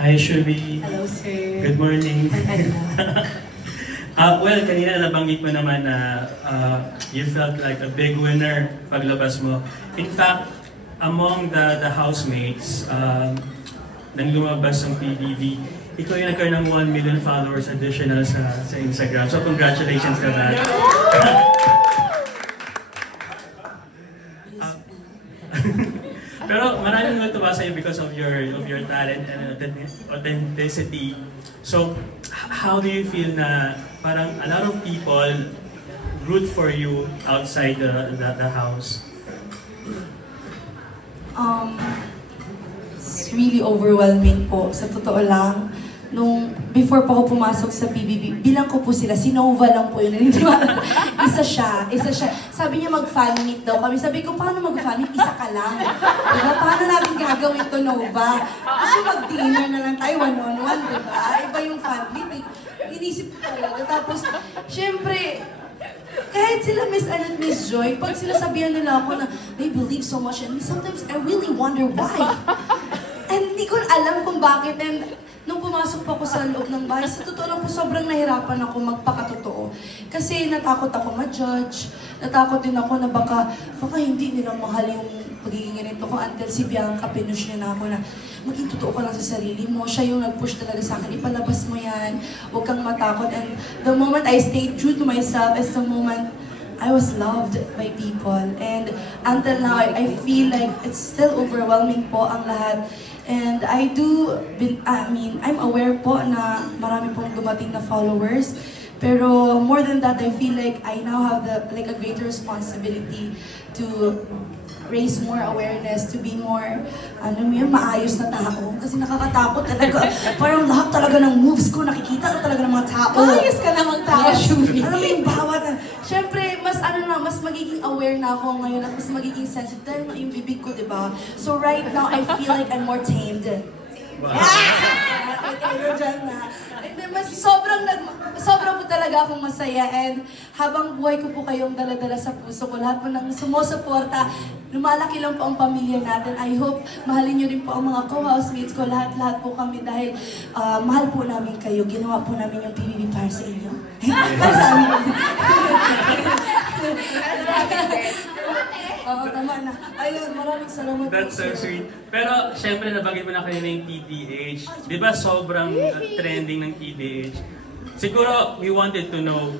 Hi, Shubi. Hello, sir. Good morning. Ano? Well, kanina nabanggit mo naman na you felt like a big winner paglabas mo. In fact, among the housemates, nang lumabas ang PBB, ikaw yung nagkaroon ng 1 million followers additional sa Instagram. So congratulations to that. Pero maraming natuwa sa'yo because of your talent and authenticity. So, how do you feel na parang a lot of people root for you outside the house? It's really overwhelming po. Sa totoo lang, before pa ako pumasok sa PBB, bilang ko po sila, si Nova lang po yun. Isa siya. Sabi niya mag-fan meet daw kami. Sabi ko, paano mag-fan meet? Isa ka lang. Diba? Paano natin gagawin to, Nova? Kasi mag-dinner na lang tayo, one-on-one, diba? Iba yung fan meet. Inisip ko talaga. Tapos, syempre, kahit sila Miss Ann at Miss Joy, pag sila sabihan nila ako na they believe so much in me, sometimes I really wonder why. And hindi ko alam kung bakit. And nung pumasok pa ako sa loob ng bahay, sa totoo lang po, sobrang nahirapan ako magpakatotoo. Kasi natakot ako ma-judge. Natakot din ako na baka hindi nila mahal yung pagiging ganito ko until si Bianca pinush niya na ako na maging totoo ka lang sa sarili mo. Siya yung nag-push talaga sa akin, ipalabas mo yan, huwag kang matakot. And the moment I stayed true to myself is the moment I was loved by people. And until now, I feel like it's still overwhelming po ang lahat. And I'm aware po na marami pong dumating na followers. Pero more than that, I feel like I now have a greater responsibility to raise more awareness, to be more, maayos na tao. Kasi nakakatakot talaga. Parang lahat talaga ng moves ko, nakikita ko talaga ng mga tao. Maayos ka namang tao, Shubi. Alam mo yung bawat. Siyempre, mas magiging aware na ako ngayon at mas magiging sensitive dahil yung bibig ko, di ba? So right now, I feel like I'm more tamed. Wow. And then, sobrang po talaga akong masaya and habang buhay ko po kayong dala-dala sa puso ko, lahat po ng sumusuporta, lumalaki lang po ang pamilya natin. I hope mahalin niyo rin po ang mga co-housemates ko, lahat po kami dahil mahal po namin kayo. Ginawa po namin yung PBB para sa inyo. Para sa amin. Oo, tama na. Ayun, maraming salamat That's po, so sir. sweet. Pero, syempre, nabanggit mo na kanina yung TDH. Di ba sobrang trending ng TDH? Siguro, we wanted to know,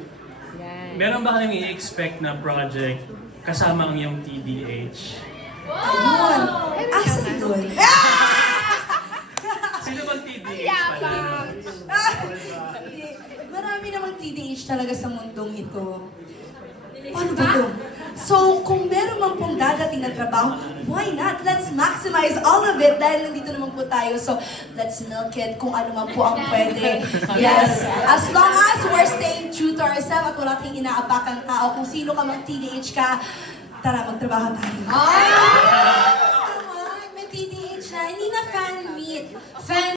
meron ba kayong i-expect na project kasama ang iyong TDH? Ayun. Asa yun? Sino bang TDH pala? Marami namang TDH talaga sa mundong ito. Paano ba ito? So, kung meron man pong dadating na trabaho, why not? Let's maximize all of it dahil nandito naman po tayo. So, let's milk it kung ano man po ang pwede. Yes. As long as we're staying true to ourselves at wala tayong inaapakang tao, kung sino ka mang TDH ka, tara, magtrabaho tayo. Ay! May TDH na, hindi na fan meet. Fan